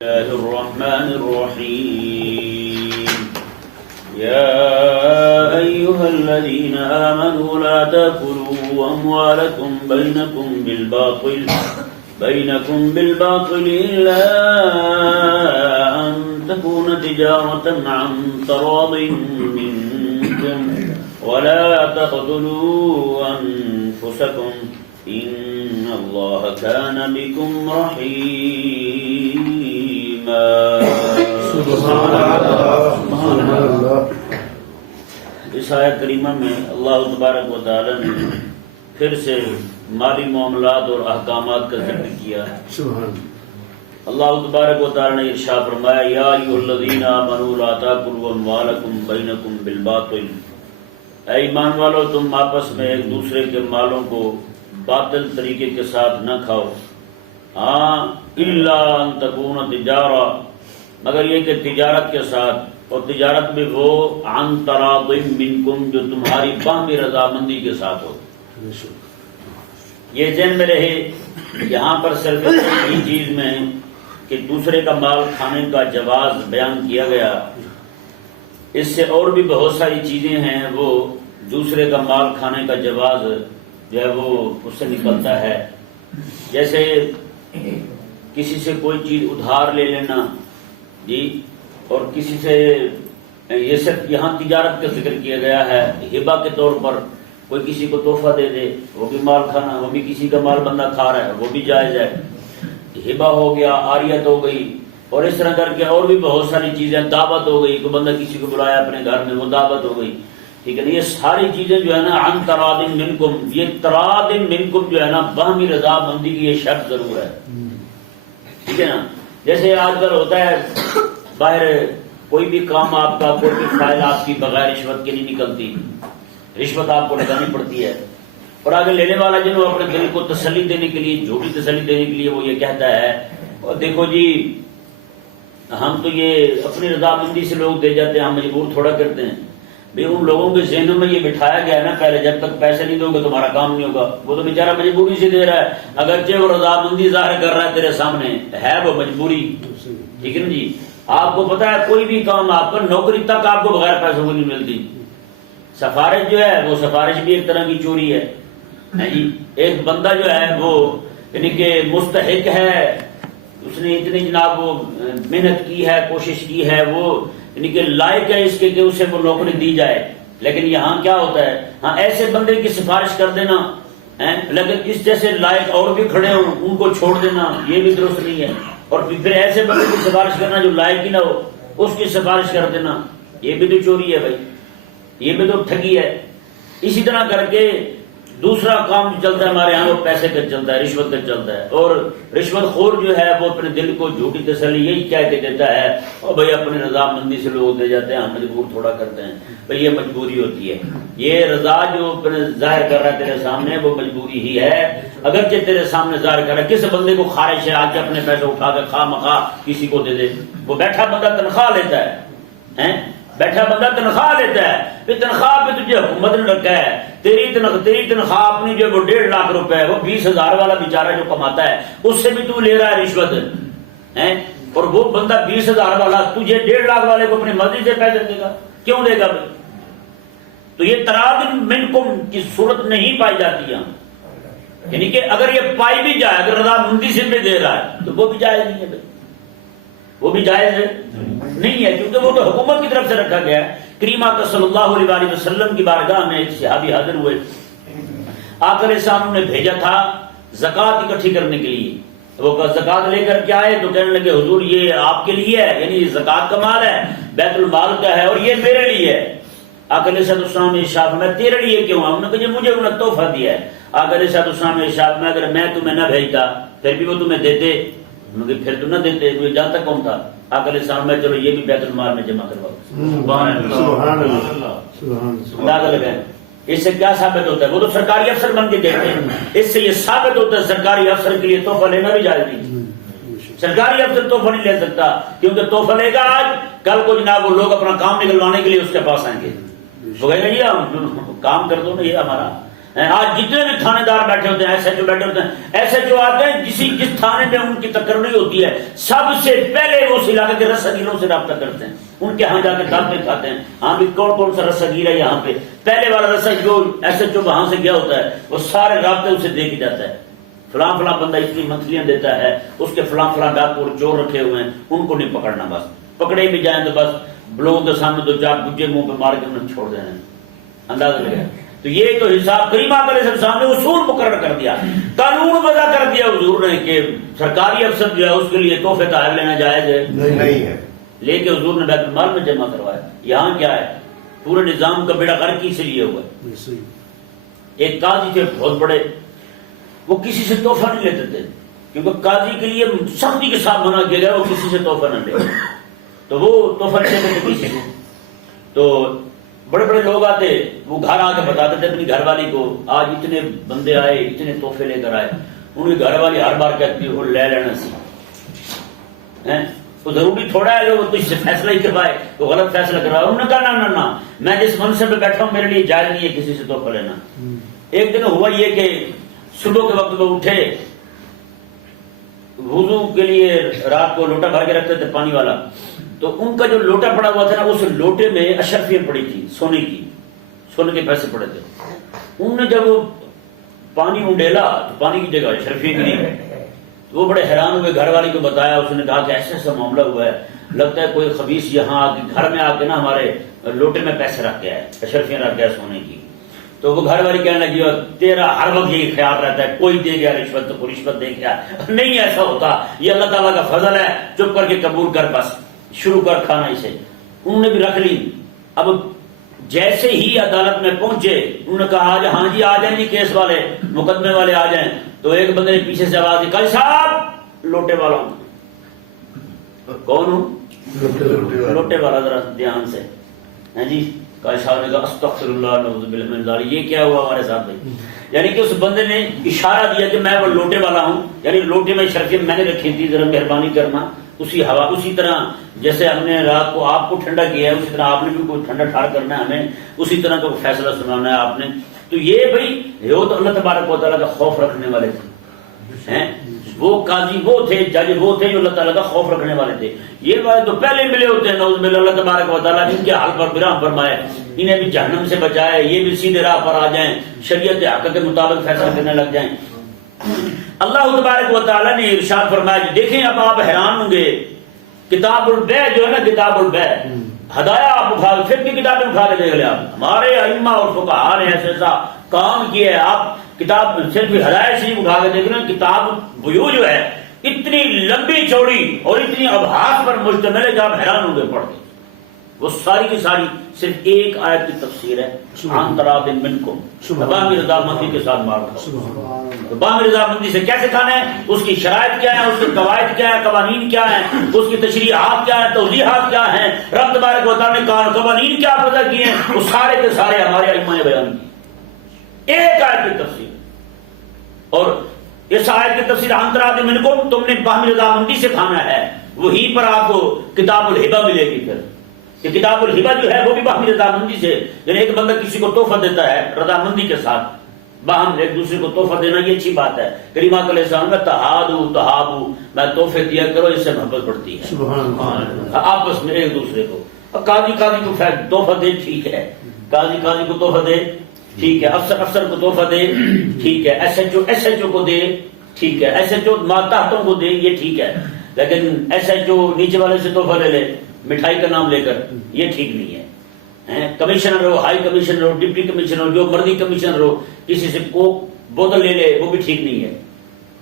الله الرحمن الرحيم يا أيها الذين آمنوا لا تأكلوا أموالكم بينكم بالباطل إلا أن تكون تجارة عن تراض منكم ولا تقتلوا أنفسكم إن الله كان بكم رحيما سبحان اللہ۔ اس آیت کریمہ میں اللہ تبارک و تعالی نے پھر سے مالی معاملات اور احکامات کا ذکر کیا ہے۔ سبحان اللہ تبارک و تعالی نے ارشاد فرمایا یا ایھا الذین آمنوا لا تاکلوا اموالکم بینکم بالباطل، اے ایمان والو تم آپس میں ایک دوسرے کے مالوں کو باطل طریقے کے ساتھ نہ کھاؤ، ہاں الا ان تکون تجارہ، مگر یہ کہ تجارت کے ساتھ، اور تجارت میں وہ عن تراض منکم جو تمہاری باہمی رضامندی کے ساتھ ہو۔ اللہ۔ یہ ذہن میں رہے یہاں پر صرف ایک چیز میں کہ دوسرے کا مال کھانے کا جواز بیان کیا گیا، اس سے اور بھی بہت ساری چیزیں ہیں وہ دوسرے کا مال کھانے کا جواز جو ہے وہ اس سے نکلتا ہے، جیسے کسی سے کوئی چیز ادھار لے لینا جی، اور کسی سے یہ صرف یہاں تجارت کا ذکر کیا گیا ہے، ہبہ کے طور پر کوئی کسی کو تحفہ دے دے وہ بھی مال کھانا، وہ بھی کسی کا مال بندہ کھا رہا ہے وہ بھی جائز ہے، ہبہ ہو گیا، عاریت ہو گئی، اور اس طرح کر کے اور بھی بہت ساری چیزیں، دعوت ہو گئی، کوئی بندہ کسی کو بلایا اپنے گھر میں وہ دعوت ہو گئی، ٹھیک ہے نا۔ یہ ساری چیزیں جو ہے نا عن تراض منکم، یہ تراض منکم جو ہے نا باہمی رضامندی کی یہ شرط ضرور ہے، ٹھیک ہے نا۔ جیسے آج کل ہوتا ہے باہر کوئی بھی کام آپ کا، کوئی بھی فائل آپ کی بغیر رشوت کے نہیں نکلتی، رشوت آپ کو لگانی پڑتی ہے، اور آگے لینے والا جو اپنے دل کو تسلی دینے کے لیے، جھوٹی تسلی دینے کے لیے وہ یہ کہتا ہے اور دیکھو جی ہم تو یہ اپنی رضامندی سے لوگ دے جاتے ہیں، ہم مجبور تھوڑا کرتے ہیں۔ بھئی ان لوگوں کے ذہنوں میں یہ بٹھایا گیا ہے نا پہلے جب تک پیسے نہیں دو گے تمہارا کام نہیں ہوگا، وہ تو بیچارہ مجبوری سے دے رہا ہے، اگرچہ وہ رضامندی ظاہر کر رہا ہے تیرے سامنے، ہے وہ مجبوری، ٹھیک ہے نا جی۔ آپ کو پتا ہے کوئی بھی کام آپ پر نوکری تک آپ کو بغیر پیسوں کو نہیں ملتی، سفارش جو ہے وہ سفارش بھی ایک طرح کی چوری ہے جی۔ ایک بندہ جو ہے وہ یعنی کہ مستحق ہے، اس نے اتنی جناب وہ محنت کی ہے، کوشش کی ہے، وہ یعنی کہ لائق ہے اس کے کہ اسے وہ نوکری دی جائے، لیکن یہاں کیا ہوتا ہے، ہاں ایسے بندے کی سفارش کر دینا، لیکن اس جیسے لائق اور بھی کھڑے ہوں ان کو چھوڑ دینا یہ بھی درست نہیں ہے، اور پھر ایسے بندے کی سفارش کرنا جو لائق ہی نہ ہو اس کی سفارش کر دینا یہ بھی تو چوری ہے بھائی، یہ بھی تو ٹھگی ہے۔ اسی طرح کر کے دوسرا کام جو چلتا ہے ہمارے ہاں وہ پیسے کا چلتا ہے، رشوت کا چلتا ہے، اور رشوت خور جو ہے وہ اپنے دل کو جھوٹی تسلی یہی کہہ کے دیتا ہے اور بھائی اپنی رضامندی سے لوگ دے جاتے ہیں، ہم مجبور تھوڑا کرتے ہیں، بھائی یہ مجبوری ہوتی ہے، یہ رضا جو اپنے ظاہر کر رہا ہے تیرے سامنے وہ مجبوری ہی ہے، اگرچہ تیرے سامنے ظاہر کر رہا ہے۔ کس بندے کو خواہش ہے آج کے اپنے پیسے اٹھا کے خواہ مخواہ کسی کو دے دے؟ وہ بیٹھا بندہ تنخواہ لیتا ہے، بیٹھا بندہ تنخواہ لیتا ہے، پھر تنخواہ پہ تجھے حکومت نے رکھا ہے، تیری تنخواہ اپنی جو 1.5 لاکھ روپے ہے وہ 20,000 والا بیچارہ جو کماتا ہے اس سے بھی تو لے رہا ہے رشوت، اور وہ بندہ 20,000 والا تجھے 1.5 لاکھ والے کو اپنی مرضی سے پیسے دے گا، کیوں دے گا بھائی؟ تو یہ تراض منکم کی صورت نہیں پائی جاتی ہے، یعنی کہ اگر یہ پائی بھی جائے، اگر رضامندی سے بھی دے رہا ہے تو وہ بھی جائز نہیں ہے بھائی، وہ بھی جائز ہے نہیں ہے، کیونکہ وہ تو حکومت کی طرف سے رکھا گیا ہے۔ کریم آقا صلی اللہ علیہ وسلم کی بارگاہ میں ایک صحابی حاضر ہوئے، آقا علیہ السلام نے بھیجا تھا زکوٰۃ اکٹھی کرنے کے لیے، وہ زکوٰۃ لے کر کے آئے تو کہنے لگے حضور یہ آپ کے لیے ہے، یعنی زکوٰۃ کا مال ہے، بیت المال کا ہے، اور یہ میرے لیے ہے۔ آقا علیہ السلام نے ارشاد فرمایا تیرے لیے کیوں؟ انہوں نے کہا یہ مجھے انہوں نے تحفہ دیا ہے۔ آقا علیہ السلام نے ارشاد فرمایا اگر میں تمہیں نہ بھیجتا پھر بھی وہ تمہیں دیتے، انہوں نے کہا پھر تو نہ دیتے، مجھے جانتا کون تھا؟ آقا علیہ السلام میں چلو یہ بھی بیت المال میں جمع کرواؤ۔ سبحان اللہ، سبحان اندازہ لگائیں اس سے کیا ثابت ہوتا ہے، وہ تو سرکاری افسر بن کے دیتے ہیں، اس سے یہ ثابت ہوتا ہے سرکاری افسر کے لیے تحفہ لینا بھی جائز نہیں، سرکاری افسر تحفہ نہیں لے سکتا، کیونکہ تحفہ لے گا آج کل کو جناب وہ لوگ اپنا کام نکلوانے کے لیے اس کے پاس آئیں گے، وہ کہیں گے جی ہم کام کر دو نا یہ ہمارا، آج جتنے بھی تھانے دار بیٹھے ہوتے ہیں، ایس ایچ او بیٹھے ہوتے ہیں، ایس ایچ او آتے ہیں جس تھانے میں ان کی تقرری ہوتی ہے، سب سے پہلے وہ اس علاقے کے رسگیروں سے رابطہ کرتے ہیں، ان کے ہاں جا کے دعوتیں کھاتے ہیں، ہاں بھی کون کون سا رسگیر ہے یہاں پہ، پہلے والا رسگ جو ایس ایچ او وہاں سے گیا ہوتا ہے وہ سارے رابطے اسے دے کے جاتا ہے، فلاں فلاں بندہ اتنی منتھلیاں دیتا ہے، اس کے فلاں فلاں ڈاکو اور چور رکھے ہوئے ہیں، ان کو نہیں پکڑنا، بس پکڑے بھی جائیں تو بس لوگوں کے سامنے دو چار گجے منہ پہ مار کے انہیں چھوڑ دینا، اندازہ لگا۔ تو یہ تو حساب کریم آقا علیہ السلام نے اصول مقرر کر دیا، قانون وضع کر دیا حضور نے کہ سرکاری افسر جو ہے اس کے لیے تحفے تحائف لینا جائز ہے نہیں ہے، لے کے حضور نے بیت المال میں جمع کروایا۔ یہاں کیا ہے، پورے نظام کا بیڑا غرق ہی سے لیے ہوا ہے۔ ایک قاضی تھے بہت بڑے، وہ کسی سے تحفہ نہیں لیتے تھے، کیونکہ قاضی کے لیے سختی کے ساتھ منع کیا گیا وہ کسی سے تحفہ نہ لے، تو وہ تحفہ نہیں لیتے تھے کسی سے۔ تو بڑے بڑے لوگ آتے، وہ گھر آ کے بتاتے تھے اپنی گھر والی کو، آج اتنے بندے آئے، اتنے تحفے لے کر آئے، ان کی گھر والی ہر بار کہتی وہ لے لینا سی، تو ضروری تھوڑا ہے وہ تجھ سے فیصلہ ہی کروائے، وہ غلط فیصلہ کروایا۔ انہوں نے کہا نہ نہ، میں جس منصب پہ بیٹھا ہوں میرے لیے جائز نہیں ہے کسی سے تحفہ لینا۔ ایک دن ہوا یہ کہ صبح کے وقت وہ اٹھے، وضو کے لیے رات کو لوٹا بھر کے رکھتے تھے پانی والا، تو ان کا جو لوٹا پڑا ہوا تھا نا، اس لوٹے میں اشرفیاں پڑی تھی سونے کی، سونے کے پیسے پڑے تھے۔ انہوں نے جب وہ پانی انڈیلا تو پانی کی جگہ اشرفیاں گری، تو وہ بڑے حیران ہوئے، گھر والی کو بتایا، اس نے کہا کہ ایسا ایسا معاملہ ہوا ہے، لگتا ہے کوئی خبیث یہاں آ کے گھر میں آ کے نا ہمارے لوٹے میں پیسے رکھ گیا ہے، اشرفیاں رکھ گیا سونے کی۔ تو وہ گھر والی کہنے لگی تیرا ہر وقت یہی خیال رہتا ہے کوئی دے گیا رشوت تو کوئی رشوت دے گیا، نہیں ایسا ہوتا، یہ اللہ تعالیٰ کا فضل ہے، چپ کر کے قبول کر، بس شروع کر کھانا اسے۔ انہوں نے بھی رکھ لی۔ اب جیسے ہی عدالت میں پہنچے انہوں نے کہا ہاں جی آ جائیں جی کیس والے، مقدمے والے آ جائیں، تو ایک بندے نے پیچھے سے آواز دی، قاضی صاحب لوٹے والا ہوں۔ کون ہوں؟ لوٹے والا، ذرا دھیان سے۔ ہاں جی، قاضی صاحب نے کہا استغفر اللہ نعوذ باللہ من ذالک، یہ کیا ہوا ہمارے ساتھ بھائی؟ یعنی کہ اس بندے نے اشارہ دیا کہ میں وہ لوٹے والا ہوں، یعنی لوٹے میں شرفیاں میں نے رکھی تھی، ذرا مہربانی کرنا۔ اسی طرح جیسے ہم نے رات کو آپ کو ٹھنڈا کیا ہے، اسی طرح آپ نے بھی کوئی ٹھنڈا ٹھار کرنا ہے، ہمیں اسی طرح کا فیصلہ سنانا ہے آپ نے۔ تو یہ بھائی یہ تو اللہ تبارک و تعالیٰ کا خوف رکھنے والے تھے، وہ قاضی وہ تھے، جج وہ تھے جو اللہ تعالیٰ کا خوف رکھنے والے تھے۔ یہ والے تو پہلے ملے ہوتے ہیں، نعوذ باللہ، اللہ تبارک و تعالیٰ ان کے حال پر برہم فرمائے، انہیں بھی جہنم سے بچائے، یہ بھی سیدھے راہ پر آ جائیں، شریعت حق کے مطابق فیصلہ کرنے لگ جائیں۔ اللہ تبارک و تعالیٰ نے ارشاد فرمایا کہ دیکھیں اب آپ حیران ہوں گے، کتاب البیع جو ہے نا، کتاب البیع ہدایہ آپ اٹھا پھر بھی کتابیں اٹھا کے دیکھ لیں آپ، ہمارے ائمہ اور فقہاء نے ایسا ایسا کام کیا ہے، آپ کتاب صرف ہدایہ شریف اٹھا کے دیکھ لیں، کتاب بیوع جو ہے اتنی لمبی چوڑی اور اتنی ابحاث پر مشتمل ہے کہ آپ حیران ہوں گے پڑھ کے۔ وہ ساری کی ساری صرف ایک آیت کی تفسیر ہے، عن تراض منکم، باہمی رضامندی کے ساتھ مار کھاؤ۔ باہمی رضامندی سے کیسے کھانا ہے، اس کی شرائط کیا ہے، اس کے قواعد کیا ہے، قوانین کیا ہیں، اس کی تشریحات کیا ہیں، توضیحات کیا ہیں، رب تبارک و تعالیٰ نے قوانین کیا وضع کیے ہیں، وہ سارے کے سارے ہمارے ائمہ نے بیان کیے، ایک آیت کی تفسیر۔ اور اس آیت کی تفسیر عن تراض منکم، تم نے باہمی رضامندی سے کھانا ہے، وہیں پر آپ کو کتاب الہبہ ملے گی۔ پھر کہ کتاب الہبہ جو ہے وہ بھی باہمی رضامندی سے، یعنی ایک بندہ کسی کو تحفہ دیتا ہے رضامندی کے ساتھ، باہم ایک دوسرے کو تحفہ دینا یہ اچھی بات ہے۔ کریم آقا علیہ السلام میں تہادو تہابو، میں تحفے دیا کرو، اس سے محبت بڑھتی ہے آپس میں ایک دوسرے کو۔ قاضی کو تحفہ دے ٹھیک ہے، قاضی کو تحفہ دے ٹھیک ہے، افسر کو تحفہ دے ٹھیک ہے، ایس ایچ او کو دے ٹھیک ہے، ایس ایچ او ماتحتوں کو دے یہ ٹھیک ہے، لیکن ایس ایچ او نیچے والے سے تحفہ لے لے مٹھائی کا نام لے کر، یہ ٹھیک نہیں ہے۔ کمشنر ہو، ہائی کمشنر ہو، ڈپٹی کمشنر ہو، جو مرضی کمشنر ہو، کسی سے کوک بوتل لے لے وہ بھی ٹھیک نہیں ہے،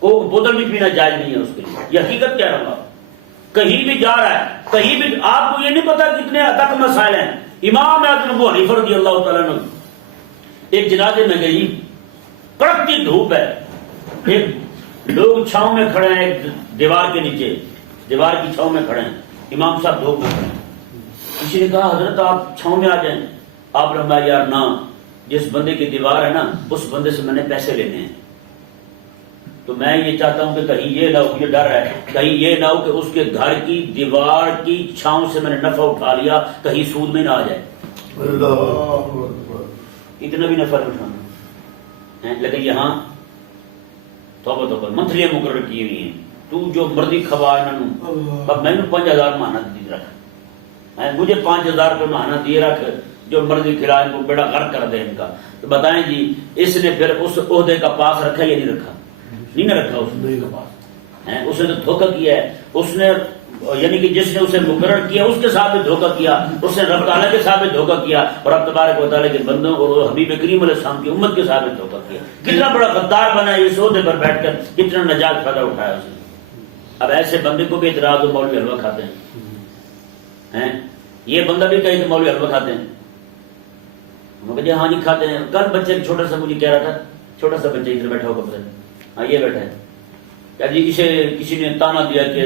کوک بوتل بھی پینا جائز نہیں ہے اس کے لیے۔ یہ حقیقت کیا رہا، کہیں بھی جا رہا ہے، کہیں بھی آپ کو یہ نہیں پتا کتنے تک مسائل ہیں۔ امام اعظم ابو حنیفہ رضی اللہ تعالیٰ عنہ ایک جنازے میں گئی، کڑکتی دھوپ ہے، ایک لوگ چھاؤں میں کھڑے ہیں، ایک دیوار کے نیچے، دیوار کی چھاؤں میں کھڑے ہیں، امام صاحب دھوپ میں کھڑے ہیں۔ کسی نے کہا حضرت آپ چھاؤں میں آ جائیں، آپ نے فرمایا یار نہ، جس بندے کی دیوار ہے نا اس بندے سے میں نے پیسے لینے ہیں، تو میں یہ چاہتا ہوں کہ کہیں یہ نہ ہو، یہ ڈر ہے کہیں یہ نہ ہو کہ اس کے گھر کی دیوار کی چھاؤں سے میں نے نفع اٹھا لیا، کہیں سود میں نہ آ جائے، اتنا بھی نفع نہیں اٹھانا۔ لیکن یہاں توبہ توبہ منتھلیاں مقرر کی ہوئی ہیں، تو جو مرضی کھوا انہوں اب میں نے 5000 ماہانہ دی رکھ، مجھے 5000 روپے ماہانہ دیے رکھ، جو مرضی کھلا ان کو بیڑا غرق کر دے ان کا. تو بتائیں جی اس نے پھر اس عہدے کا پاس رکھا یا نہیں رکھا؟ نہیں نہ رکھا اس نے کا پاس. اس نے تو دھوکہ کیا ہے. اس نے یعنی کہ جس نے اسے مقرر کیا اس کے ساتھ بھی دھوکہ کیا، اس نے رب تعالیٰ کے ساتھ بھی دھوکہ کیا، اور اب تبارک و تعالیٰ کے بندوں اور حبیب کریم علیہ السلام کی امت کے ساتھ بھی دھوکہ کیا. کتنا بڑا غدار بنا ہے اس عہدے پر بیٹھ کر، کتنا نجات فائدہ اٹھایا اس نے. اب ایسے بندے کو بھی اعتراض ہو مولوی حلوہ کھاتے ہیں. یہ بندہ بھی کہے کہ مولوی حلوہ کھاتے ہیں. میں کہا ہاں جی کھاتے ہیں. کل بچے چھوٹا سا مجھے کہہ رہا تھا، چھوٹا سا بچہ ادھر بیٹھا ہو کپڑے، ہاں یہ بیٹھا ہے، کیا جی اسے کسی نے تانا دیا کہ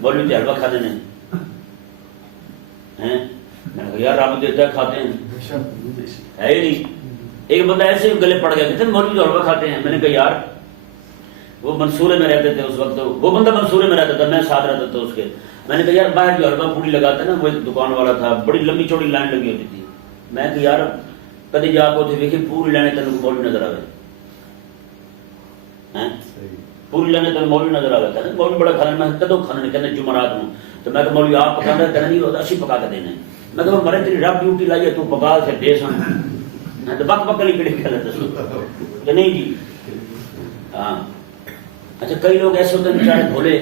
مولوی کے حلوہ کھاتے ہیں. میں نے کہا یار رب دیتا ہے کھاتے ہیں، ہے ہی نہیں. ایک بندہ ایسے ہی گلے پڑ گیا کہ مولوی کے حلوہ کھاتے ہیں. میں نے کہا یار وہ منصورے میں رہتے تھے اس وقت، وہ بندہ منصورے میں رہتا تھا، میں ساتھ رہتا تھا اس کے. میں نے کہا یار باہر جو حلوہ پوری لگاتے نا، وہ ایک دکان والا تھا، بڑی لمبی چوڑی لائن لگی ہوتی تھی. میں کہ یار کدی جا کے دیکھیں پوری لائن تین مولوی نظر آئے، پوری لائن تین مولوی نظر آئے. کہتے مولوی بڑا کھانا، میں کدو کھانا نہیں، کہتے جمعرات میں. تو میں کہ مولوی آپ پکا رہے کہنا نہیں ہوتا، اسی پکا کے دینا. میں کہ مرے تیری رب ڈیوٹی لائیے تو پکا کے دے سن، تو بک بکلی کڑی کھیلے کہ نہیں جی. ہاں اچھا کئی لوگ ایسے ہوتے ہیں بیچارے بھولے.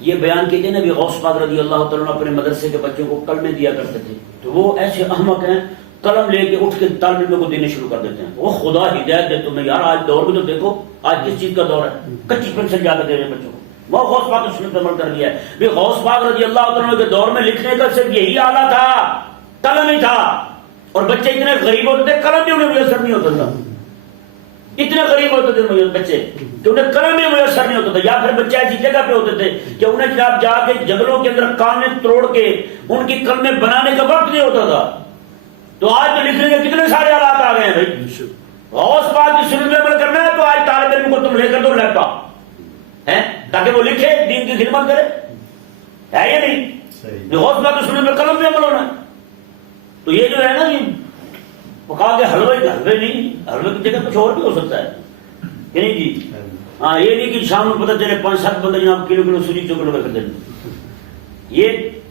یہ بیان کیجیے نا بھی غوث پاک رضی اللہ تعالیٰ اپنے مدرسے کے بچوں کو کلمے دیا کرتے تھے، تو وہ ایسے احمق ہیں قلم لے کے اٹھ کے طالب علموں کو دینے شروع کر دیتے ہیں. وہ خدا ہدایت دے تمہیں یار. آج دور میں تو دیکھو آج کس چیز کا دور ہے، کچی پنسل زیادہ دے رہے ہیں بچوں کو. وہ غوث پاک نے سنت پر عمل کر لیا ہے. بھی غوث پاک رضی اللہ تعالیٰ کے دور میں لکھنے کا صرف یہی آلہ تھا، قلم ہی تھا. اور بچے اتنے غریب ہوتے تھے قلم بھی انہیں میسر نہیں ہوتا تھا. اتنے غریب ہوتے تھے بچے کہ انہیں قلم بھی میسر نہیں ہوتا تھا. یا پھر بچے ایسی جگہ پہ ہوتے تھے کہ انہیں جب جا کے جنگلوں کے اندر کانے توڑ کے ان کی قلمیں بنانے کا وقت نہیں ہوتا تھا. تو آج تو لکھنے کے کتنے سارے آلات آ گئے ہیں بھائی. غوث پاک کی سنت میں عمل کرنا ہے تو آج طالب علم کو تم لے کر دو لیپ ٹاپ ہے تاکہ وہ لکھے دین کی خدمت کرے. ہے یہ نہیں غوث پاک کی سنت میں قلم میں عمل ہونا ہے. تو یہ جو ہے نا یہ پکا کے حلوے نہیں، حلوے کی جگہ کچھ اور بھی ہو سکتا ہے کہ نہیں جی. ہاں یہ نہیں کہ شام میں پتہ چلے 5-7 بندے جناب کلو کلو سوجی چوکلو رکھ دیں. یہ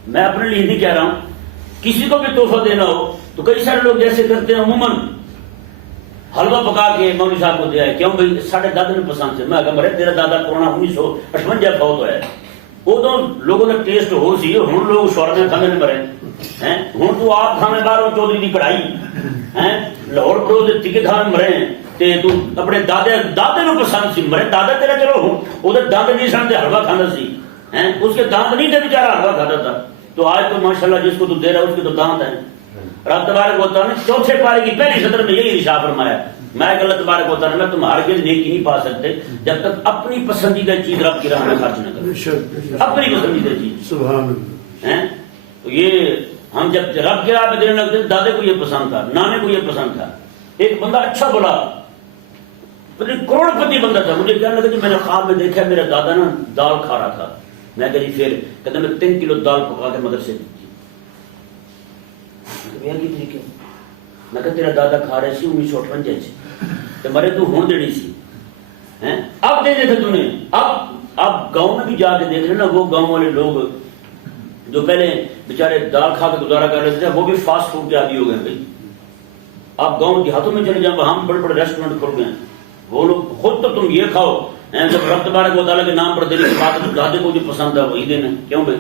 میں اپنے لیے نہیں کہہ رہا ہوں. کسی کو بھی تحفہ دینا ہو تو کئی سارے لوگ جیسے کرتے ہیں عموماً حلوہ پکا کے مولوی صاحب کو دیا ہے. کیوں بھائی ساڑھے دادا نے پسند سے. میں کہا مرے تیرا دادا کورونا 1958 فوت ہوا ہے. وہ تو لوگوں نے ٹیسٹ ہو سی ہوں لوگ شورنے کھانے میں مرے ہیں. ہوں تو آپ کھانے باروں چودھری کی کڑھائی ہیں لاہور پروز تکے کھانے مرے ہیں تے تو اپنے دادے نو پسند سی مرے. دادا تیرا چلو ہوں وہ دانت نہیں سن تے حلوہ کھانا سی ہیں. اس کے دانت نہیں تھے بیچارہ حلوہ کھاتا تھا. تو آج تو ماشاءاللہ جس کو تو دے رہا ہے اس کے تو دانت ہیں. رب تبارک و تعالیٰ نے 4 پارے کی پہلی سطر میں یہی ارشاد فرمایا میں کہ اللہ تبارک و تعالیٰ میں تم ہرگز نیکی نہیں پا سکتے جب تک اپنی پسندیدہ چیز رب کی راہ میں خرچ نہ کرو. اپنی پسندیدہ چیز سبحان اللہ. تو یہ ہم جب رب کی راہ میں دینے لگتے دادے کو یہ پسند تھا، نانے کو یہ پسند تھا. ایک بندہ اچھا بولا کروڑ پتی بندہ تھا. مجھے کہنے لگا کہ میں نے خواب میں دیکھا میرا دادا نا دال کھا رہا تھا. میں کہ جی پھر کہتے میں 3 کلو دال پکا کے مدرسے دی. میں کہ تیرا دادا کھا رہے سی 1958 سے مرے تو ہون دینی سی اب دے دیتے تم نے. اب گاؤں میں بھی جا کے دیکھ رہے نا وہ گاؤں والے لوگ جو پہلے بیچارے دال کھا کے گزارا کر رہے تھے وہ بھی فاسٹ فوڈ کے عادی ہو گئے بھائی. آپ گاؤں دیہاتوں میں چلے جائیں وہاں بڑے بڑے ریسٹورینٹ کھل گئے. وہ لوگ خود تو تم یہ کھاؤ جب رب تبارک و تعالیٰ کے نام پر دینے کی بات ہے تو دادے کو جو پسند ہے وہی دینا. کیوں بھائی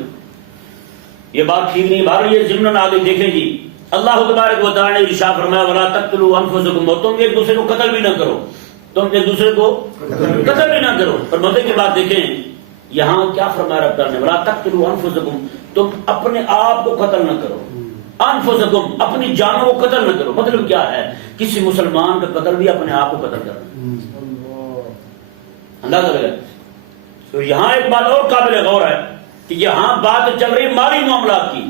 یہ بات ٹھیک نہیں. بہرحال یہ ضمن آگے دیکھیں جی اللہ تبارک و تعالیٰ نے ارشاد فرمایا ولا تقتلوا انفسکم. تم ایک دوسرے کو قتل بھی نہ کرو، تم ایک دوسرے کو قتل بھی نہ کرو. اور مزے کی بات دیکھیں یہاں کیا فرمایا رب تعالیٰ نے ولا تقتلوا انفسکم. تم اپنے آپ کو قتل نہ کرو. انفسکم اپنی جانوں کو قتل نہ کرو. مطلب کیا ہے کسی مسلمان کا قتل بھی اپنے آپ کو قتل کرنا. اندازہ لگا. تو یہاں ایک بات اور قابل غور ہے کہ یہاں بات چل رہی مالی معاملات کی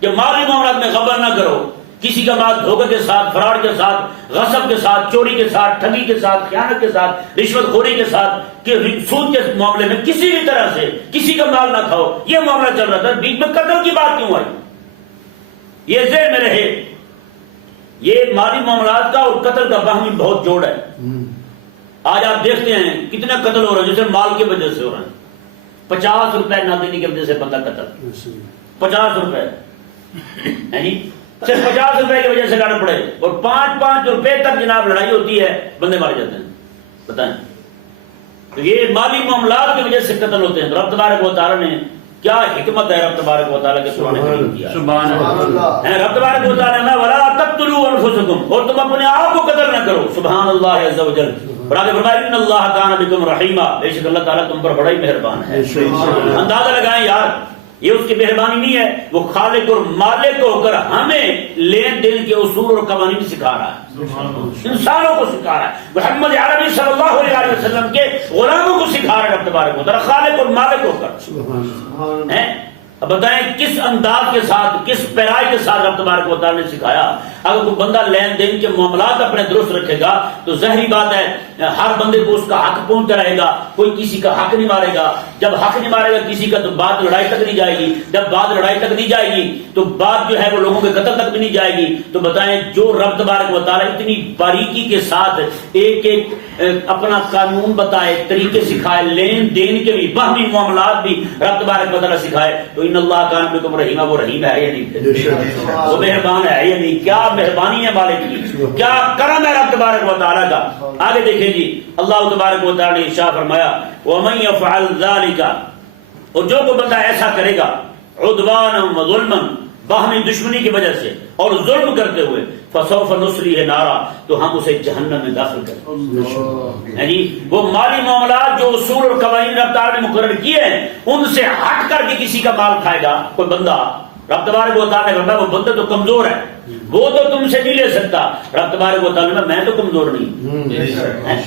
کہ مالی معاملات میں غبن نہ کرو. کسی کا مال دھوکے کے ساتھ، فراڈ کے ساتھ، غصب کے ساتھ، چوری کے ساتھ، ٹھگی کے ساتھ، خیانت کے ساتھ، رشوت خوری کے ساتھ، کہ سود کے معاملے میں کسی بھی طرح سے کسی کا مال نہ کھاؤ. یہ معاملہ چل رہا تھا. بیچ میں قتل کی بات کیوں آئی؟ یہ ذہن میں رہے. یہ مالی معاملات کا اور قتل کا باہمی بہت جوڑ ہے. آج آپ دیکھتے ہیں کتنے قتل ہو رہے ہیں جسے مال کی وجہ سے ہو رہے ہیں. 50 روپے نہ دینے کی وجہ سے بندہ قتل. 50 روپے صرف 50 روپے کی وجہ سے لڑ پڑے اور 5-5 روپے تک جناب لڑائی ہوتی ہے, بندے مارے جاتے ہیں. بتائیں تو یہ مالی معاملات کی وجہ سے قتل ہوتے ہیں. رب تبارک و تعالی نے کیا حکمت ہے, رب تبارک و تعالی کے قرآن کریم کیا سبحان اللہ. رب تبارک و تعالی نے ولا تقتلوا انفسکم, اور تم اپنے آپ کو قتل نہ کرو. سبحان اللہ عز وجل. اور آگے فرمایا ان اللہ کان بکم رحیما, بے شک اللہ تعالیٰ تم پر بڑا ہی مہربان ہے. اندازہ لگائیں یار, یہ اس کی مہربانی نہیں ہے, وہ خالق اور مالک ہو کر ہمیں لین دین کے اصول اور قوانین سکھا رہا ہے, انسانوں کو سکھا رہا ہے. محمد عربی صلی اللہ علیہ وسلم کے غلاموں کو سکھا رہا ہے رب تبارک و تعالیٰ, خالق اور مالک ہو کر. اب بتائیں کس انداز کے ساتھ, کس پیرائی کے ساتھ رب تبارک و تعالیٰ نے سکھایا. اگر کوئی بندہ لین دین کے معاملات اپنے درست رکھے گا تو ظاہری بات ہے ہر بندے کو اس کا حق پہنچتا رہے گا, کوئی کسی کا حق نہیں مارے گا. جب حق نہیں مارے گا کسی کا تو بات لڑائی تک نہیں جائے گی, جب بات لڑائی تک نہیں جائے گی تو بات جو ہے وہ لوگوں کے قتل تک بھی نہیں جائے گی. تو بتائیں جو رب تبارک و تعالیٰ اتنی باریکی کے ساتھ ایک ایک اپنا قانون بتائے, طریقے سکھائے, لین دین کے بھی باہمی معاملات بھی رب تبارک و تعالیٰ سکھائے, تو ان اللہ کان بکم رحیما, وہ رحیم ہے یا نہیں, وہ مہربان ہے یا نہیں. کیا مہربانی ہے مالک کی, کیا کرم ہے رب تبارک و تعالیٰ کا. آگے دیکھیں جی, اللہ تبارک و تعالیٰ نے ارشاد فرمایا وَمَن يَفْعَلْ ذَلِكَ, اور جو کوئی بندہ ایسا کرے گا عدوانا وظلما, باہمی دشمنی کی وجہ سے اور ظلم کرتے ہوئے, فسوف نصلیہ نارا, تو ہم اسے جہنم میں داخل کریں. یعنی وہ مالی معاملات جو اصول اور قوانین رب تعالیٰ نے مقرر کیے ہیں ان سے ہٹ کر کے کسی کا مال کھائے گا کوئی بندہ, رب تبارک و تعالیٰ نے فرمایا وہ بندہ تو کمزور ہے, وہ تو تم سے نہیں لے سکتا. رب تبارک و تعالیٰ میں تو کمزور نہیں,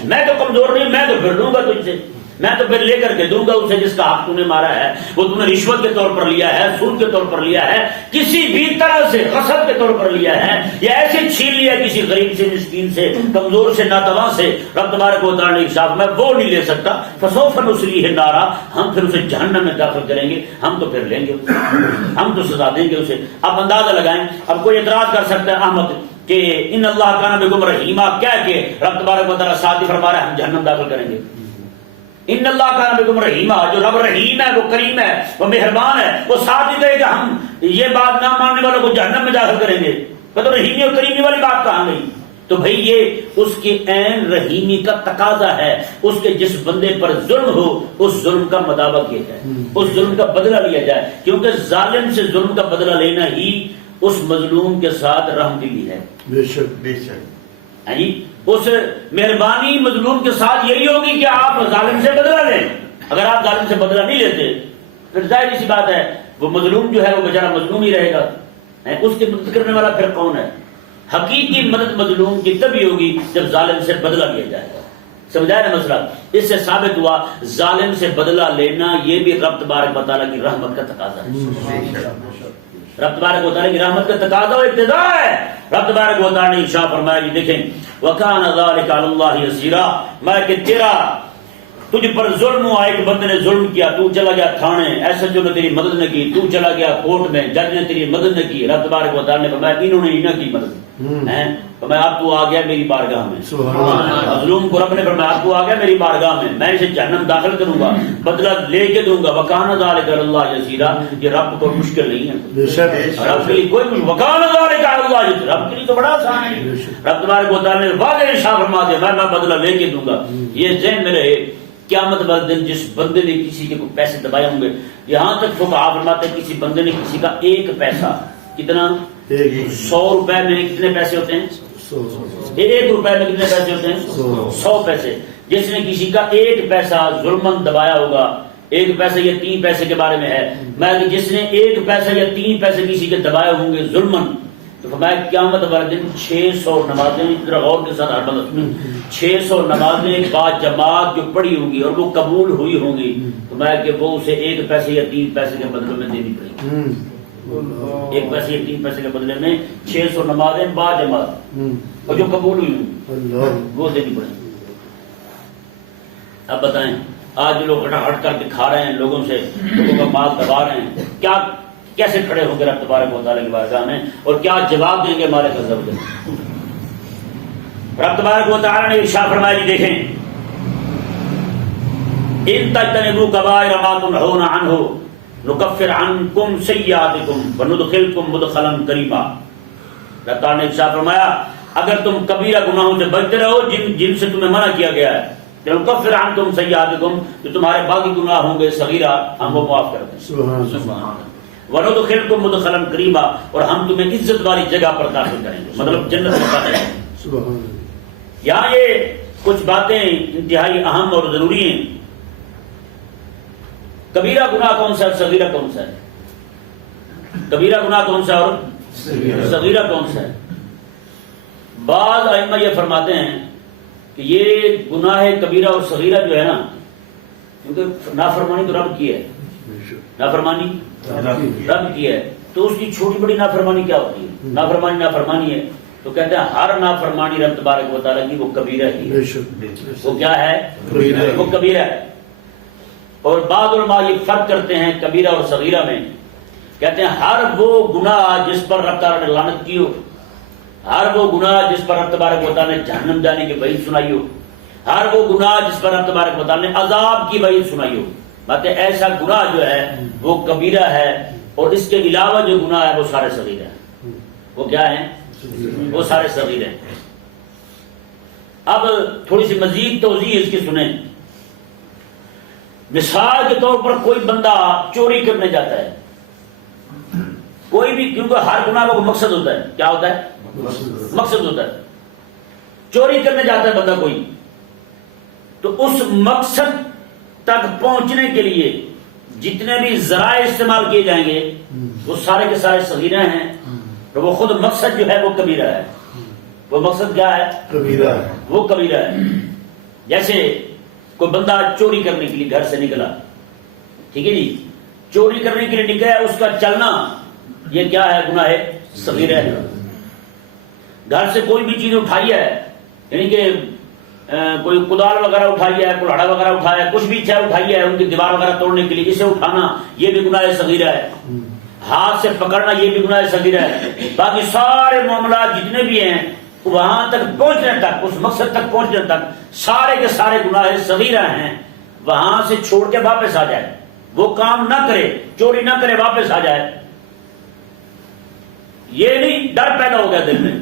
میں تو کمزور نہیں, میں تو پھر لوں گا تجھ سے, میں تو پھر لے کر کے دوں گا اسے جس کا حق تم نے مارا ہے, وہ تم نے رشوت کے طور پر لیا ہے, سود کے طور پر لیا ہے, کسی بھی طرح سے غصب کے طور پر لیا ہے, یا ایسے چھین لیا کسی غریب سے, مسکین سے, کمزور سے, ناتواں سے. رب تبارک و تعالیٰ نے ارشاد میں وہ نہیں لے سکتا. فسوف نصلیہ نارا, ہم پھر اسے جہنم میں داخل کریں گے, ہم تو پھر لیں گے, ہم تو سزا دیں گے اسے. اب اندازہ لگائیں, اب کوئی اعتراض کر سکتا ہے احمد کہ ان اللہ کان بکم رحیما کہہ کے رب تبارک و تعالیٰ ساتھ ہی فرما رہا ہے ہم جہنم داخل کریں گے. ان اللہ کان بکم رحیما, جو رب رحیم ہے, وہ کریم ہے, وہ مہربان ہے, وہ ساتھ ہی کہے کہ ہم یہ بات نہ ماننے والوں کو جہنم میں داخل کریں گے. تو رحیمی اور کریمی والی بات کہاں گئی؟ تو بھئی یہ اس کے عین رحیمی کا تقاضا ہے, اس کے جس بندے پر ظلم ہو اس ظلم کا مداوع کیا جائے, اس ظلم کا بدلہ لیا جائے, کیونکہ ظالم سے ظلم کا بدلہ لینا ہی اس مظلوم کے ساتھ رحم دلی ہے. بے شک, بے شک. اس مہربانی مظلوم کے ساتھ یہی ہوگی کہ آپ ظالم سے بدلہ لیں. اگر آپ ظالم سے بدلہ نہیں لیتے پھر ظاہر سی بات ہے وہ مظلوم جو ہے وہ بیچارہ مظلوم ہی رہے گا. اس کی مدد کرنے والا پھر کون ہے؟ حقیقی مدد مظلوم کی تبھی ہوگی جب ظالم سے بدلہ لیا جائے گا. سمجھایا نا مسئلہ؟ اس سے ثابت ہوا ظالم سے بدلہ لینا یہ بھی رب تبارک و تعالیٰ کی رحمت کا تقاضا ہے. رب تبارک و تعالیٰ کی رحمت کا تقاضا و اقتضاء ہے. رب تبارک و تعالیٰ نے ارشاد فرمایا کہ دیکھیں وَكَانَ ذَلِكَ عَلَى اللَّهِ يَسِيرًا, میں کہ تیرا تجھ پر ظلم ہوا, ایک بندے نے ظلم کیا, تو چلا گیا تھانے, ایسا جو نے تیری مدد نہ کی, تو چلا گیا کورٹ میں, جج نے تیری مدد نہ کی. رب تبارک و تعالیٰ نے فرمایا انہوں نے نہ کی مدد, فرمایا اب تو آ گیا میری بارگاہ میں. مظلوم کو رب نے فرمایا اب تو آ گیا میری بارگاہ میں اسے جہنم داخل کروں گا, بدلہ لے کے دوں گا. وَكَانَ ذَلِكَ عَلَى اللَّهِ يَسِيرًا, یہ رب کو مشکل نہیں ہے, رب کے لیے کوئی مشکل. وَكَانَ ذَلِكَ عَلَى اللَّهِ يَسِيرًا, رب کے لیے تو بڑا آسان ہے. رب تبارک و تعالیٰ نے واضح ارشاد فرما دیا میں بدلہ لے کے دوں گا. یہ ذہن میں رہے قیامت والے دن جس بندے نے کسی کے پیسے دبائے ہوں گے, یہاں تک فقہا فرماتے ہیں کسی بندے نے کسی کا ایک پیسہ, کتنا 100 روپے میں کتنے پیسے ہوتے ہیں, 1 روپے میں کتنے پیسے ہوتے ہیں 100 پیسے. جس نے کسی کا ایک پیسہ ظلمن دبایا ہوگا, ایک پیسہ یا 3 پیسے کے بارے میں ہے, میں جس نے ایک پیسہ یا 3 پیسے کسی کے دبائے ہوں گے ظلمن, تو فرمایا قیامت والے دن 600 نمازیں, ذرا غور کے ساتھ ہر بندہ 600 نمازیں با جماعت جو پڑھی ہوں گی اور وہ قبول ہوئی ہوں گی, تو میں کہ وہ اسے 1 پیسے یا 3 پیسے کے بدلے میں دینی پڑے گی. 1 پیسے یا 3 پیسے کے بدلے میں 600 نمازیں با جماعت اور جو قبول ہوئی ہوں وہ دینی پڑے گی. اب بتائیں آج لوگ ہٹ کر کے کھا رہے ہیں, لوگوں سے لوگوں کا مال دبا رہے ہیں, کیا کیسے کھڑے ہوں گے رب تبارک و تعالیٰ کی بارگاہ میں اور کیا جواب دیں گے مالک عز و جل؟ رب تبارک و تعالیٰ نے ارشاد فرمایا جی دیکھیں ان تجتنبوا کبائر ما تنہون عنہ نکفر عنکم سیئاتکم وندخلکم مدخلا کریما۔ اللہ تعالیٰ نے ارشاد فرمایا اگر تم کبیرہ گناہوں سے بچتے رہو جن سے تمہیں منع کیا گیا ہے، نکفر عنکم سیئاتکم، جو تمہارے باقی گناہ ہوں گے صغیرہ، ہم وہ معاف کرتے ہیں۔ سبحان اللہ۔ وندخلکم مدخلا کریما، اور ہم تمہیں عزت والی جگہ پر داخل کریں گے، مطلب جنت میں داخل کریں گے۔ سبحان اللہ۔ یہاں یہ کچھ باتیں انتہائی اہم اور ضروری ہیں۔ کبیرہ گناہ کون سا ہے، صغیرہ کون سا ہے؟ کبیرہ گناہ کون سا ہے اور صغیرہ کون سا ہے؟ بعض ائمہ یہ فرماتے ہیں کہ یہ گناہ کبیرہ اور صغیرہ جو ہے نا، کیونکہ نافرمانی تو رب کی ہے، نافرمانی رب کی ہے، تو اس کی چھوٹی بڑی نافرمانی کیا ہوتی ہے؟ نافرمانی ہے، تو کہتے ہیں ہر نافرمانی رب تبارک و تعالیٰ کی وہ کبیرہ ہی ہے۔ وہ کیا ہے؟ وہ کبیرہ ہے۔ اور بعض علماء یہ فرق کرتے ہیں کبیرہ اور صغیرہ میں، کہتے ہیں ہر وہ گناہ جس پر رب تعالیٰ نے لعنت کی ہو، ہر وہ گناہ جس پر رب تبارک و تعالیٰ نے جہنم جانے کی وعید سنائی ہو، ہر وہ گناہ جس پر رب تبارک و تعالیٰ نے عذاب کی وعید سنائی ہو، بات ایسا گناہ جو ہے وہ کبیرہ ہے، اور اس کے علاوہ جو گناہ ہے وہ سارے صغیرہ ہیں۔ وہ کیا ہیں؟ وہ سارے صغیرہ ہیں۔ اب تھوڑی سی مزید توضیح اس کی سنیں۔ مثال کے طور پر کوئی بندہ چوری کرنے جاتا ہے، کوئی بھی، کیونکہ ہر گناہ کا مقصد ہوتا ہے، کیا ہوتا ہے؟ مقصد ہوتا ہے۔ چوری کرنے جاتا ہے بندہ کوئی، تو اس مقصد تک پہنچنے کے لیے جتنے بھی ذرائع استعمال کیے جائیں گے وہ سارے کے سارے صغیرہ ہیں، تو وہ خود مقصد جو ہے وہ کبیرہ ہے۔ وہ مقصد کیا ہے؟ کبیرہ ہے۔ وہ کبیرہ ہے۔ جیسے کوئی بندہ چوری کرنے کے لیے گھر سے نکلا، ٹھیک ہے جی، چوری کرنے کے لیے نکلا، اس کا چلنا یہ کیا ہے؟ گناہ صغیرہ ہے۔ گھر سے کوئی بھی چیز اٹھائی ہے، یعنی کہ کوئی کدال وغیرہ اٹھائی ہے، کلاڑا وغیرہ اٹھایا ہے، کچھ بھی چیز اٹھائی ہے ان کی دیوار وغیرہ توڑنے کے لیے، اسے اٹھانا یہ بھی گناہ صغیرہ ہے۔ ہاتھ سے پکڑنا یہ بھی گناہ صغیرہ ہے۔ باقی سارے معاملات جتنے بھی ہیں وہاں تک پہنچنے تک، اس مقصد تک پہنچنے تک سارے کے سارے گناہ صغیرہ ہیں۔ وہاں سے چھوڑ کے واپس آ جائے، وہ کام نہ کرے، چوری نہ کرے، واپس آ جائے، یہ نہیں ڈر پیدا ہو گیا دل میں،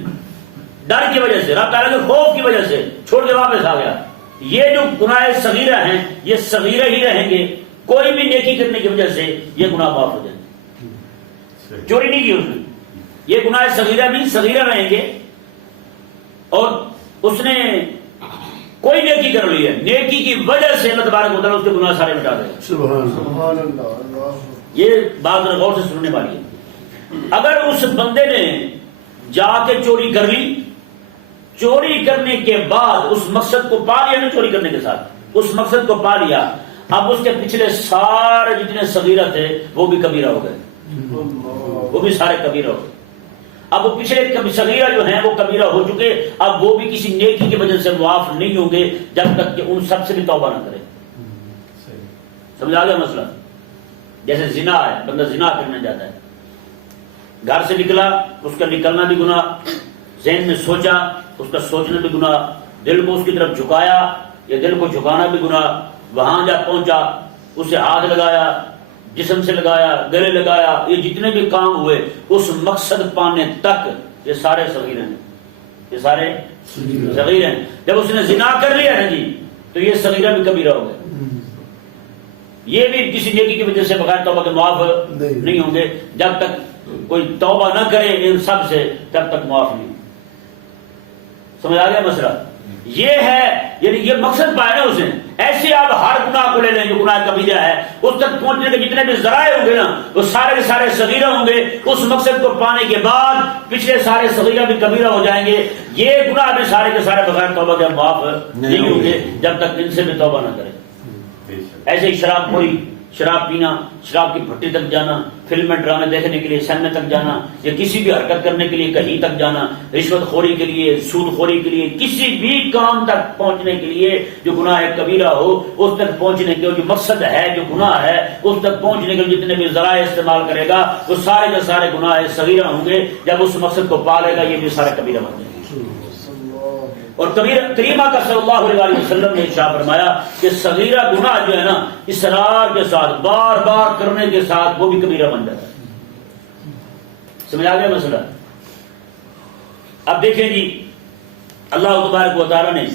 ڈر کی وجہ سے، رب تعالیٰ کے خوف کی وجہ سے چھوڑ کے واپس آ گیا، یہ جو گناہ صغیرہ ہیں یہ صغیرہ ہی رہیں گے۔ کوئی بھی نیکی کرنے کی وجہ سے یہ گناہ معاف ہو جائیں گے۔ چوری نہیں کی اس نے، یہ گناہ صغیرہ بھی صغیرہ رہیں گے، اور اس نے کوئی نیکی کر لی ہے، نیکی کی وجہ سے اللہ تبارک و تعالیٰ اس کے گناہ سارے مٹا دے گا۔ سبحان اللہ۔ یہ بات غور سے سننے والی ہے۔ اگر اس بندے نے جا کے چوری کر لی، چوری کرنے کے بعد اس مقصد کو پا لیا، نہیں چوری کرنے کے ساتھ اس مقصد کو پا لیا، اب اس کے پچھلے سارے جتنے صغیرہ تھے وہ بھی کبیرہ ہو گئے، وہ بھی سارے کبیرہ ہو گئے۔ اب پچھلے صغیرہ جو ہیں وہ کبیرہ ہو چکے، اب وہ بھی کسی نیکی کی وجہ سے معاف نہیں ہوں گے جب تک کہ ان سب سے بھی توبہ نہ کرے۔ سمجھ آ گیا مسئلہ؟ جیسے زنا ہے، بندہ زنا کرنے جاتا ہے، گھر سے نکلا، اس کا نکلنا بھی گناہ، ذہن میں سوچا، اس کا سوچنا بھی گناہ، دل کو اس کی طرف جھکایا، یا دل کو جھکانا بھی گناہ، وہاں جا پہنچا، اسے ہاتھ لگایا، جسم سے لگایا، گلے لگایا، یہ جتنے بھی کام ہوئے اس مقصد پانے تک یہ سارے صغیر ہیں، یہ سارے صغیر ہیں۔ جب اس نے زنا کر لیا نا جی تو یہ صغیرہ بھی کبیرہ ہو گئے، یہ بھی کسی نیکی کی وجہ سے بغیر توبہ کے معاف نہیں ہوں گے، جب تک کوئی توبہ نہ کرے ان سب سے تب تک معاف نہیں۔ سمجھ آ گیا مسئلہ؟ یہ ہے، یعنی یہ مقصد پایا نا اس نے۔ ایسے آپ ہر گناہ کو لے لیں جو گناہ کبیرہ ہے، اس تک پہنچنے کے جتنے بھی ذرائع ہوں گے نا وہ سارے کے سارے صغیرہ ہوں گے، اس مقصد کو پانے کے بعد پچھلے سارے صغیرہ بھی کبیرہ ہو جائیں گے، یہ گناہ بھی سارے کے سارے بغیر توبہ کے معاف نہیں ہوں گے جب تک ان سے بھی توبہ نہ کرے۔ ایسے ہی شراب خوری، شراب پینا، شراب کی بھٹی تک جانا، فلمیں ڈرامے دیکھنے کے لیے سینما تک جانا، یا کسی بھی حرکت کرنے کے لیے کہیں تک جانا، رشوت خوری کے لیے، سود خوری کے لیے، کسی بھی کام تک پہنچنے کے لیے جو گناہ کبیرہ ہو، اس تک پہنچنے کے جو مقصد ہے، جو گناہ ہے، اس تک پہنچنے کے جتنے بھی ذرائع استعمال کرے گا وہ سارے کے سارے گناہ صغیرہ ہوں گے۔ جب اس مقصد کو پا لے گا یہ بھی سارے کبیرہ بن جائیں گے۔ اور کریم آقا صلی اللہ علیہ وسلم نے ارشاد فرمایا کہ صغیرہ گناہ جو ہے نا اصرار کے ساتھ بار بار کرنے کے ساتھ وہ بھی کبیرہ بن جاتا ہے. سمجھ آ گیا مسئلہ؟ اب دیکھیں جی اللہ تبارک و تعالیٰ نے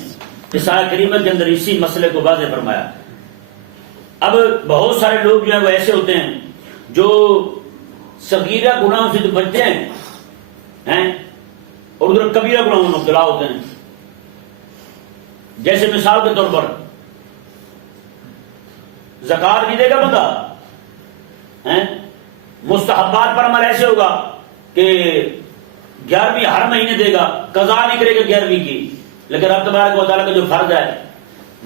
اس آیت کریمہ کے اندر اسی مسئلے کو واضح فرمایا. اب بہت سارے لوگ جو ہیں وہ ایسے ہوتے ہیں جو صغیرہ گناہوں سے تو بچتے ہیں اور ادھر کبیرہ گناہوں میں مبتلا ہوتے ہیں. جیسے مثال کے طور پر زکات نہیں دے گا بندہ، مستحبات پر عمل ایسے ہوگا کہ 11ویں ہر مہینے دے گا، قضا نہیں کرے گا 11ویں کی، لیکن رب تبارک و تعالیٰ کا جو فرض ہے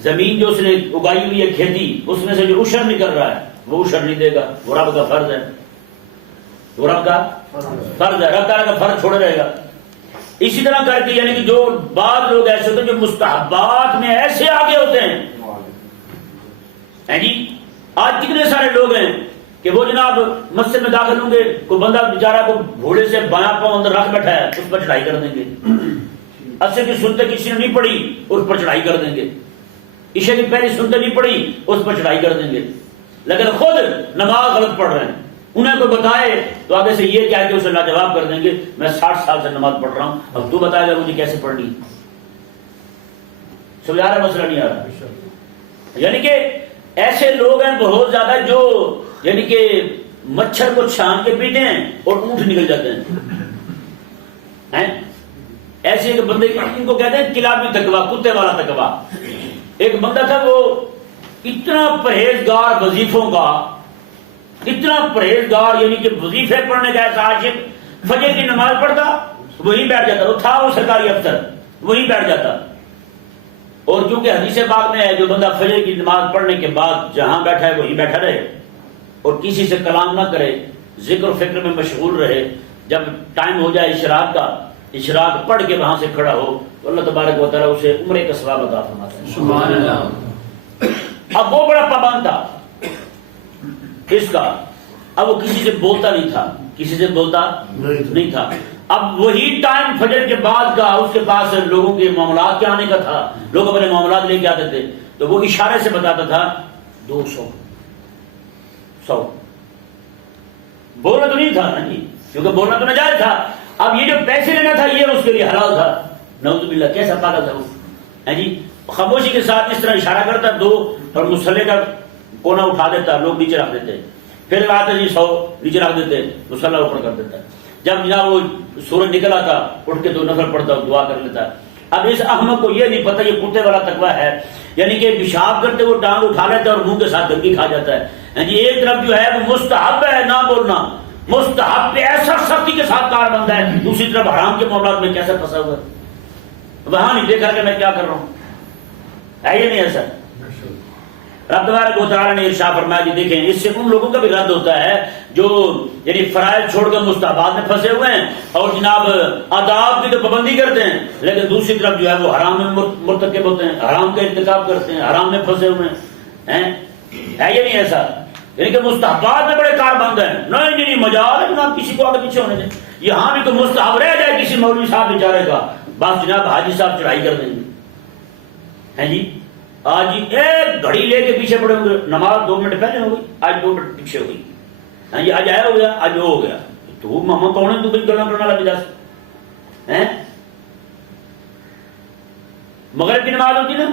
زمین جو اس نے اگائی ہوئی ہے کھیتی اس میں سے جو عشر نہیں کر رہا ہے وہ عشر نہیں دے گا، وہ رب کا فرض ہے، وہ رب کا فرض ہے، رب تعالیٰ کا فرض چھوڑے رہے گا. اسی طرح کر کے یعنی کہ جو بعض لوگ ایسے ہوتے ہیں جو مستحبات میں ایسے آگے ہوتے ہیں جی. آج کتنے سارے لوگ ہیں کہ وہ جناب مسجد میں داخل ہوں گے، کوئی بندہ بیچارہ کو گھوڑے سے بایاں پاؤں اندر رکھ بیٹھا ہے اس پر چڑھائی کر دیں گے. عصر کی سنت کسی نے نہیں پڑھی اس پر چڑھائی کر دیں گے، عشاء کی پہلی سنت نہیں پڑھی اس پر چڑھائی کر دیں گے، لیکن خود نماز غلط پڑھ رہے ہیں. انہیں کوئی بتائے تو آگے سے یہ کہہ کے اسے لاجواب کر دیں گے میں 60 سال سے نماز پڑھ رہا ہوں، اب تو بتائے گا مجھے کیسے پڑھنی. سمجھ آ رہا مسئلہ نہیں آ رہا؟ یعنی کہ ایسے لوگ ہیں بہت زیادہ جو یعنی کہ مچھر کو چھان کے پیتے ہیں اور اونٹ نکل جاتے ہیں. ایسے ایک بندے ان کو کہتے ہیں کلابی تقویٰ، کتے والا تقویٰ. ایک بندہ تھا وہ اتنا پرہیزگار وظیفوں کا، اتنا پرہیزگار یعنی کہ وظیفے پڑھنے کا ایسا عاشق، فجر کی نماز پڑھتا وہیں بیٹھ جاتا، وہ تھا وہ سرکاری افسر وہیں بیٹھ جاتا. اور کیونکہ حدیث پاک میں ہے جو بندہ فجر کی نماز پڑھنے کے بعد جہاں بیٹھا ہے وہیں بیٹھا رہے اور کسی سے کلام نہ کرے، ذکر و فکر میں مشغول رہے، جب ٹائم ہو جائے اشراق کا، اشراق پڑھ کے وہاں سے کھڑا ہو تو اللہ تبارک و تعالیٰ اسے عمرے کا ثواب عطا فرماتا ہے. سبحان اللہ. اب وہ بڑا پابند تھا اس کا، اب وہ کسی سے بولتا نہیں تھا، کسی سے بولتا نہیں تھا. اب وہی ٹائم فجر کے بعد کا اس کے پاس لوگوں کے معاملات کے آنے کا تھا، لوگ اپنے معاملات لے کے آتے تھے تو وہ اشارے سے بتاتا تھا 200 100. بولنا تو نہیں تھا نا جی، کیونکہ بولنا تو ناجائز تھا. اب یہ جو پیسے لینا تھا یہ اس کے لیے حلال تھا. نعوذ باللہ کیسا پاگل تھا وہ ہے جی. خاموشی کے ساتھ اس طرح اشارہ کرتا 2 اور مصلے کا کونا اٹھا دیتا، لوگ نیچے رکھ دیتے، پھر آتا جی 100 نیچے رکھ دیتے، مصلہ اوپر کر دیتا. جب جناب وہ سورج نکل آتا اٹھ کے 2 نفل پڑھتا دعا کر لیتا. اب اس احمق کو یہ نہیں پتہ یہ کتے والا تقویٰ ہے، یعنی کہ پیشاب کرتے وہ ٹانگ اٹھا لیتا ہے اور منہ کے ساتھ گندگی کھا جاتا ہے جی. ایک طرف جو ہے وہ مستحب ہے نہ بولنا، مستحب پہ ایسا سختی کے ساتھ کار بنتا ہے، دوسری طرف حرام کے معاملات میں کیسا پھنسا ہوا ہے. وہاں نہیں دیکھا کہ میں کیا کر رہا ہوں، ہے یہ نہیں ایسا؟ رب تبارک و تعالیٰ نے ارشاد فرمایا جی دیکھیں اس سے ان لوگوں کا بھی رد ہوتا ہے جو یعنی فرائض چھوڑ کر مستحبات میں پھنسے ہوئے ہیں اور جناب آداب کی تو پابندی کرتے ہیں، لیکن دوسری طرف جو ہے وہ حرام میں مرتکب ہوتے ہیں، حرام کا ارتکاب کرتے ہیں، حرام میں پھنسے ہوئے ہیں. ہے یہ نہیں ایسا؟ یعنی کہ مستحبات میں بڑے کار بند ہیں. نہیں مجال ہے جناب کسی کو آگے پیچھے ہونے دیں، یہاں بھی تو مستحب رہ جائے کسی مولوی صاحب بیچارے کا، بس جناب حاجی صاحب چڑھائی کر دیں گے. ہے جی آج جی ایک گھڑی لے کے پیچھے پڑے ہوں گے، نماز 2 منٹ پہلے ہو گئی، آج 2 منٹ پیچھے ہو گئی. ہاں جی آج آیا ہو گیا، آج وہ ہو گیا. تو ماما کون ہے تو کوئی گلا کرنا لگا جا. مغرب کی نماز ہوتی نا،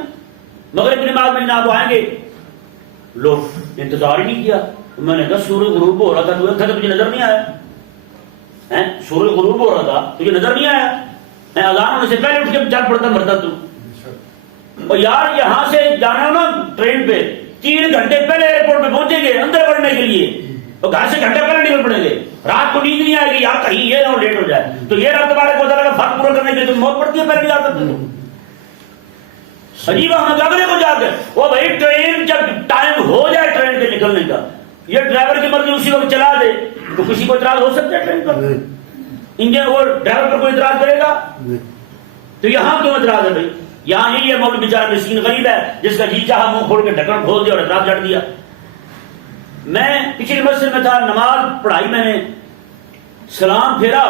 مغرب کی نماز میں جناب آئیں گے، لوگ انتظار ہی نہیں کیا. میں نے کہا سورج غروب ہو رہا تھا تو تجھے نظر نہیں آیا؟ سورج غروب ہو رہا تھا تجھے نظر نہیں آیا؟ اذان ہونے سے پہلے اٹھ کے چل پڑتا مرتا تو. اور یار یہاں سے جانا نا ٹرین پہ 3 گھنٹے پہلے ایئرپورٹ پہ پہنچیں گے اندر بڑھنے کے لیے، اور گھر سے گھنٹے پہلے نکل پڑیں گے. رات کو نیند نہیں آئے گی یار کہیں یہ نہ لیٹ ہو جائے، تو یہ رب تبارک و تعالیٰ کا فرض پورا کرنے کے لیے موت پڑتی ہے پہلے نہیں آ سکتے. عجیب ہم اگلے کو جا کے وہ بھائی ٹرین جب ٹائم ہو جائے ٹرین کے نکلنے کا، یہ ڈرائیور کی مرضی اسی وقت چلا دے تو کسی کو اعتراض ہو سکتا ہے ٹرین پر؟ انجن وہ ڈرائیور پر کوئی اعتراض کرے گا؟ تو یہاں کیوں اعتراض ہے بھائی؟ یہاں یہی ہے مولوی بیچارہ مسکین غریب ہے جس کا جی چاہا منہ کھول کے ڈھکن کھول دیا اور اعتراض جڑ دیا. میں پچھلی مسجد میں تھا، نماز پڑھائی، میں نے سلام پھیرا،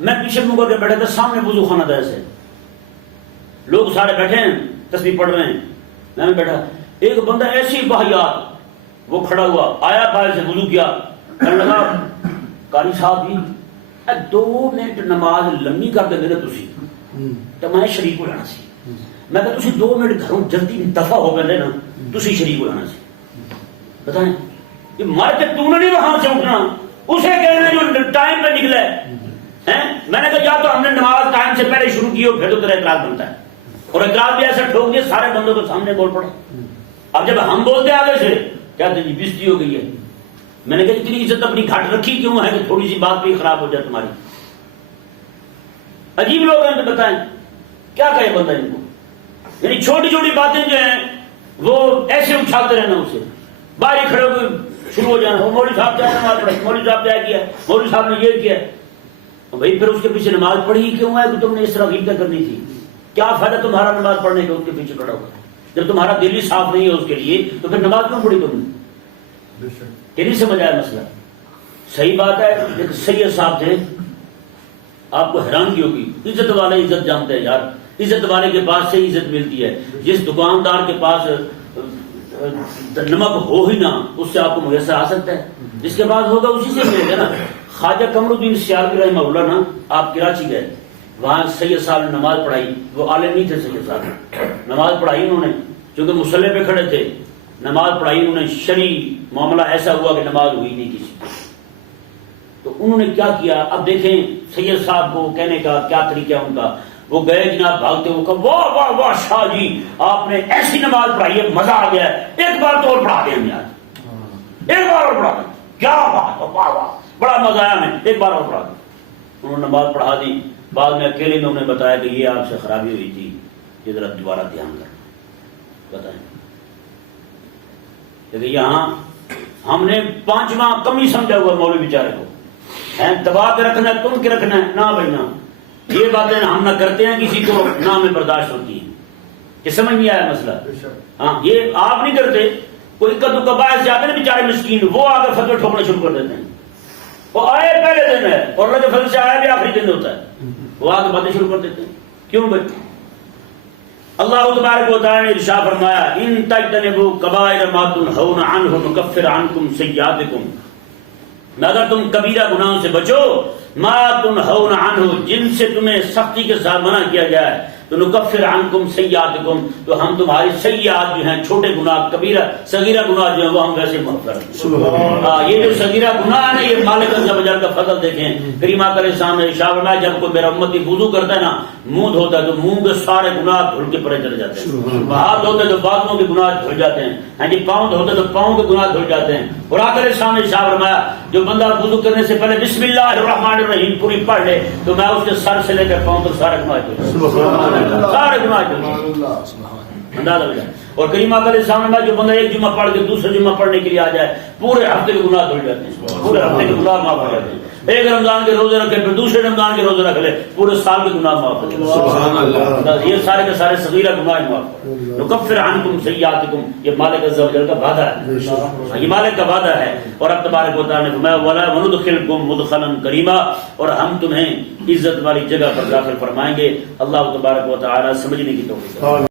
میں پیچھے منہ کر کے بیٹھا تھا، سامنے وضو خانہ تھا ایسے. لوگ سارے بیٹھے ہیں تسبیح پڑھ رہے ہیں، میں بھی بیٹھا، ایک بندہ ایسی واہیات، وہ کھڑا ہوا آیا باہر سے وضو کیا، کہنے لگا قاری صاحب جی 2 منٹ نماز لمبی کر دیں نا تسی تو میں شریک ہو جانا سی، میں کہ تسی 2 منٹ گھروں جلدی دفع ہو گئے نا تسی شریک ہو جانا سی۔ بتائیں کہ مر کے تو نے نہیں وہاں سے اٹھنا، اسے کہنا جو ٹائم پہ نکلا ہے۔ میں نے کہا یا تو ہم نے نماز ٹائم سے پہلے شروع کی ہو پھر تو تیرا اعتراض بنتا ہے، اور اعتراض بھی ایسا ٹھوک دیا سارے بندوں کو سامنے بول پڑا۔ اب جب ہم بولتے آگے سے کہتے ہیں جی بےزتی ہو گئی ہے، میں نے کہا اتنی عزت اپنی گھٹ رکھی کیوں ہے کہ تھوڑی سی بات بھی خراب ہو جائے تمہاری؟ عجیب لوگ ہیں، تو بتائیں کیا کہے بندہ ان کو؟ یعنی چھوٹی چھوٹی باتیں جو ہیں وہ ایسے اٹھاتے رہنا، اسے باہر ہی کھڑے ہو کے شروع ہو جانا، مولوی صاحب کیا نماز پڑھی، مولوی صاحب کیا کیا، مولوی صاحب نے یہ کیا۔ بھائی پھر اس کے پیچھے نماز پڑھی کیوں ہے کہ تم نے اس طرح غیبتیں کرنی تھی؟ کیا فائدہ تمہارا نماز پڑھنے کا اس کے پیچھے پڑا ہوا؟ جب تمہارا دل ہی صاف نہیں ہے اس کے لیے تو پھر نماز کیوں پڑھی تم نے؟ کہ نہیں سمجھ آیا مسئلہ؟ صحیح بات ہے، ایک سید صاحب تھے، آپ کو حیرانگی ہوگی، عزت والے عزت جانتے ہیں یار، عزت والے کے پاس سے عزت ملتی ہے، جس دکاندار کے پاس نمک ہو ہی نہ اس سے آپ کو میسر آ سکتا ہے، جس کے پاس ہوگا اسی سے ملے گا نا۔ خواجہ قمر الدین سیالوی رحمہ اللہ نا، آپ کراچی گئے، وہاں سید صاحب نے نماز پڑھائی، وہ عالم نہیں تھے سید صاحب، نماز پڑھائی انہوں نے، چونکہ مصلی پہ کھڑے تھے، نماز پڑھائی انہوں نے، شرعی معاملہ ایسا ہوا کہ نماز ہوئی نہیں کسی کو، تو انہوں نے کیا کیا؟ اب دیکھیں سید صاحب کو کہنے کا کیا طریقہ ان کا، وہ گئے جناب بھاگتے ہوئے، کہا واہ واہ واہ شاہ جی آپ نے ایسی نماز پڑھائی ہے، مزہ آ گیا ہے، ایک بار تو اور پڑھا دیں ہمیں آج، ایک بار اور پڑھا دیں، کیا بات ہے، واہ واہ بڑا مزہ آیا ہمیں، ایک بار اور پڑھا دیں۔ انہوں نے نماز پڑھا دی، بعد میں اکیلے میں انہیں بتایا کہ یہ آپ سے خرابی ہوئی تھی، یہ ذرا دوبارہ دھیان کرنا، بتائیں۔ لیکن یہاں ہم نے 5واں کمی سمجھا ہوا مولوی بیچارے کو، دبا کے رکھنا ہے، تم کے رکھنا ہے، نہ بھائی نہ، یہ باتیں ہم نہ کرتے ہیں کسی کو، نہ ہمیں برداشت ہوتی ہیں، کہ سمجھ نہیں آیا مسئلہ؟ ہاں یہ آپ نہیں کرتے، کوئی کدو کباعث سے آتے ہیں بیچارے مسکین، وہ آ کے فتوے ٹھوکنا شروع کر دیتے ہیں، وہ آئے پہلے دن ہے اور اللہ کے فضل سے آیا بھی آخری دن ہوتا ہے، وہ آ کے باتیں شروع کر دیتے ہیں، کیوں بھائی؟ اللہ تبارک و تعالی نے ارشاد فرمایا ان تجتنبوا کبائر ما تنہون عنہ نکفر عنکم سیئاتکم، اگر تم کبیرہ گناہوں سے بچو، ما تنہون عنہ جن سے تمہیں سختی کے ساتھ منع کیا گیا ہے، تو نکفر عنکم سیئاتکم تو ہم تمہاری سیئات جو ہیں چھوٹے گناہ کبیرہ صغیرہ گناہ جو ہیں وہ ہم ویسے معاف کر دیں۔ یہ جو صغیرہ گناہ ہے یہ مالک عز و جل کا فضل دیکھیں، کریم آقا علیہ السلام نے ارشاد فرمایا جب کوئی میرا امتی وضو کرتا ہے نا، منہ دھوتا ہے تو منہ کے سارے گناہ دھل کے پرے چلے جاتے ہیں، ہاتھ دھوتے تو بازوؤں کے گناہ دھل جاتے ہیں، ہاں جی پاؤں دھوتے تو پاؤں کے گناہ دھل جاتے ہیں۔ اور آقا علیہ السلام نے ارشاد فرمایا جو بندہ وضو کرنے سے پہلے بسم اللہ الرحمن الرحیم پوری پڑھ لے تو میں اس کے سر سے لے کر پاؤں تک سارے گناہ دھل سارے گناہ اندازہ ہو جائے۔ اور کریم آقا علیہ السلام نے جو بندہ ایک جمعہ پڑھ کے دوسرے جمعہ پڑھنے کے لیے آ جائے پورے ہفتے کے گناہ دھل جاتے ہیں، پورے ہفتے کے گناہ معاف ہو جاتے ہیں۔ ایک رمضان کے روزے رکھے پھر دوسرے رمضان کے روزے رکھ لے پورے سال کے گناہ معاف ہو جاتے ہیں، یہ سارے کے سارے صغیرہ گناہ معاف ہو۔ نکفر عنکم سیئاتکم یہ مالک عز و جل کا وعدہ ہے، یہ مالک کا وعدہ ہے۔ اور اب تبارک و تعالی نے فرمایا ولا وندخلکم مدخلا کریما اور ہم تمہیں عزت والی جگہ پر داخل فرمائیں گے۔ اللہ تبارک و تعالی سمجھنے کی توفیق